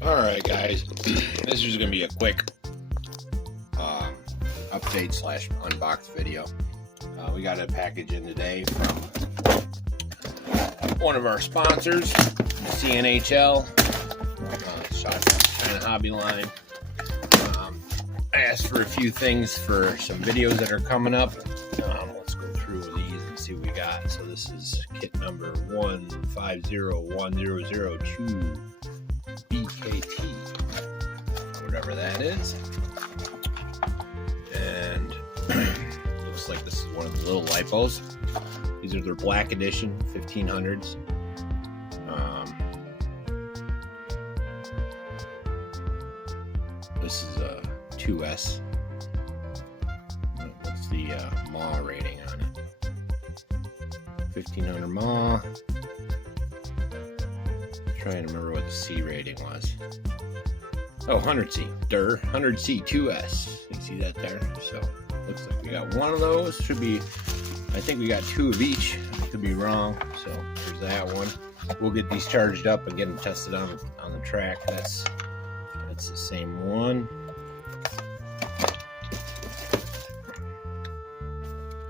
Alright guys, this is going to be a quick update slash unbox video. We got a package in today from one of our sponsors, CNHL, DiamondHobby line. I asked for a few things for some videos that are coming up. Let's go through these and see what we got. So this is kit number 15010002 BKT, whatever that is. And looks like this is one of the little Lipos. These are their black edition 1500s. This is a 2S. What's the mAh rating on it? 1500 mAh. Trying to remember what the C rating was. Oh, 100C. 100C 2S. You can see that there. So looks like we got one of those. Should be, I think we got two of each. I could be wrong. So there's that one. We'll get these charged up and get them tested on the track. That's the same one.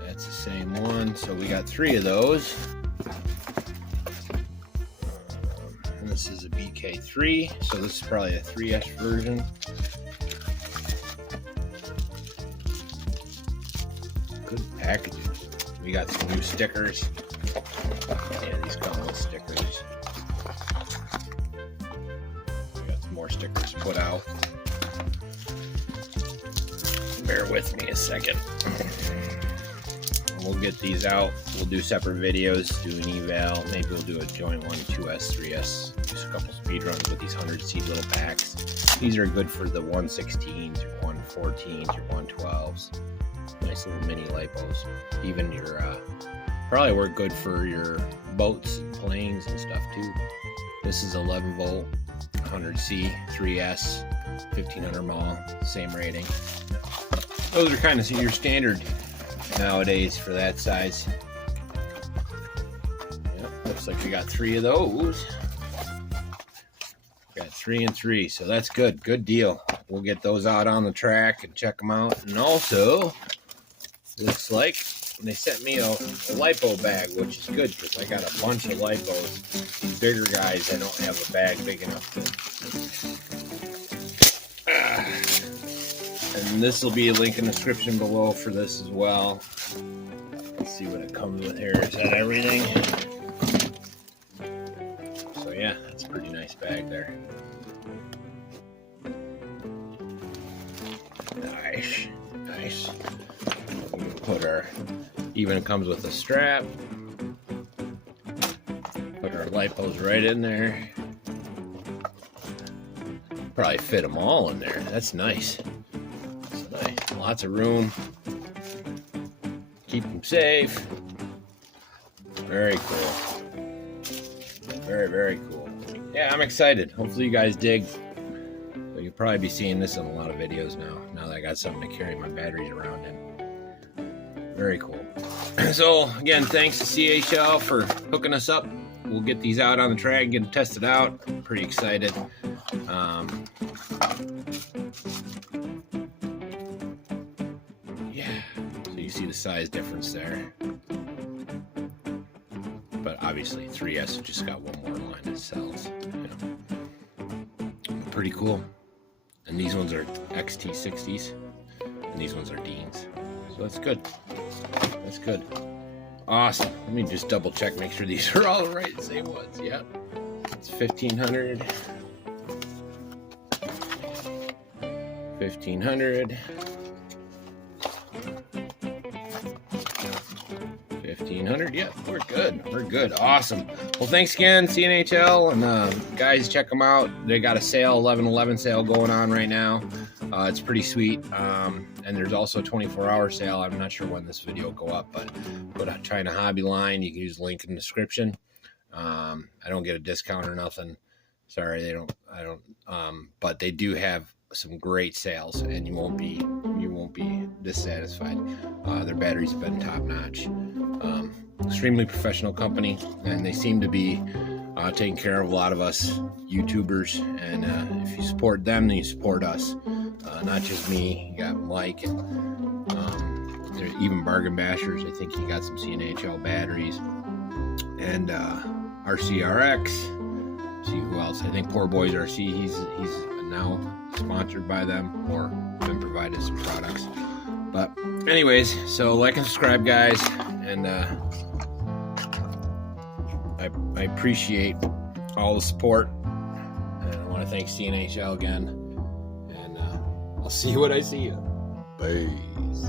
That's the same one. So we got three of those. And this is a BK3. So this is probably a 3S version. Good packaging. We got some new stickers. Yeah, these come with stickers. More stickers put out. Bear with me a second. We'll get these out. We'll do separate videos, do an eval. Maybe we'll do a joint one, 2S, 3S. Just a couple speed runs with these 100C little packs. These are good for the 116s, your 114s, your 112s. Nice little mini Lipos. Even your, probably work good for your boats and planes and stuff too. This is 11 volt. 100C, 3S, 1500 mAh, same rating. Those are kind of your standard nowadays for that size. Yep, looks like we got three of those. Got 3 and 3, so that's good. Good deal. We'll get those out on the track and check them out. And also, looks like they sent me a Lipo bag, which is good because I got a bunch of Lipos. These bigger guys, I don't have a bag big enough to. And this will be a link in the description below for this as well. Let's see what it comes with here. Is that everything? So yeah, that's a pretty nice bag there. Nice, nice. Put our, even it comes with a strap. Put our Lipos right in there. Probably fit them all in there. That's nice. That's nice. Lots of room. Keep them safe. Very cool. Very, very cool. Yeah, I'm excited. Hopefully you guys dig. So you'll probably be seeing this in a lot of videos now that I got something to carry my batteries around in. Very cool. So again, thanks to CHL for hooking us up. We'll get these out on the track and get them tested out. I'm pretty excited. Yeah, so you see the size difference there. But obviously 3S just got one more line of cells. You know. Pretty cool. And these ones are XT60s. And these ones are Deans. So that's good. That's good. Awesome. Let me just double check, make sure these are all right, the same ones. Yep. It's 1500. 1500. 1500. Yep, we're good. We're good. Awesome. Well, thanks again, CNHL. And guys, check them out. They got a sale, 11/11 sale going on right now. It's pretty sweet. And there's also a 24-hour sale. I'm not sure when this video will go up, but go to DiamondHobby line. You can use the link in the description. I don't get a discount or nothing. Sorry, they don't. I don't. But they do have some great sales, and you won't be dissatisfied. Their batteries have been top notch. Extremely professional company, and they seem to be taking care of a lot of us YouTubers, and if you support them, then you support us. Not just me. You got Mike, and there's even Bargain Bashers. I think he got some CNHL batteries, and RCRX. See who else? I think Poor Boys RC. He's now sponsored by them or been provided some products. But anyways, so like and subscribe, guys, and I appreciate all the support, and I want to thank CNHL again, and I'll see you when I see you. Peace.